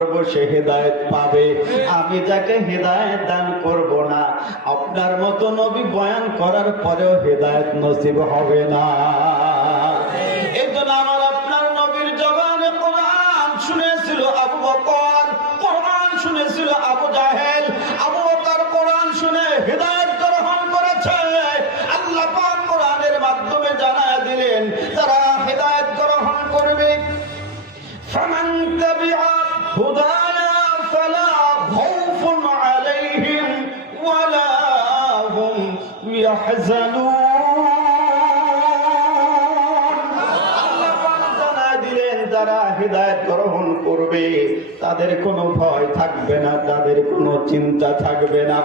সে হেদায়েত পাবে। আমি যাকে হেদায়েত দান করব না, আপনার মতো নবী বয়ান করার পরেও হেদায়েত নসিব হবে না। একজন আমার আপনার নবীর জবানে কোরআন শুনেছিল আবু বকর, কোরআন শুনেছিল আবু জাহেল। আবু বকর কোরআন শুনে হেদায়েত গ্রহণ করেছে। আল্লাহ পাক কোরআনের মাধ্যমে জানায় দিলেন তারা হেদায়েত গ্রহণ করবে। ফামান তাবিআ হুদায়া ফালা খাউফুন আলাইহিম ওয়ালা হুম ইয়াহজানুন। আল্লাহ পাক জানায় দিলেন যারা হেদায়েত গ্রহণ করবে তাদের কোনো ভয় থাকবে না, তাদের কোনো চিন্তা থাকবে না।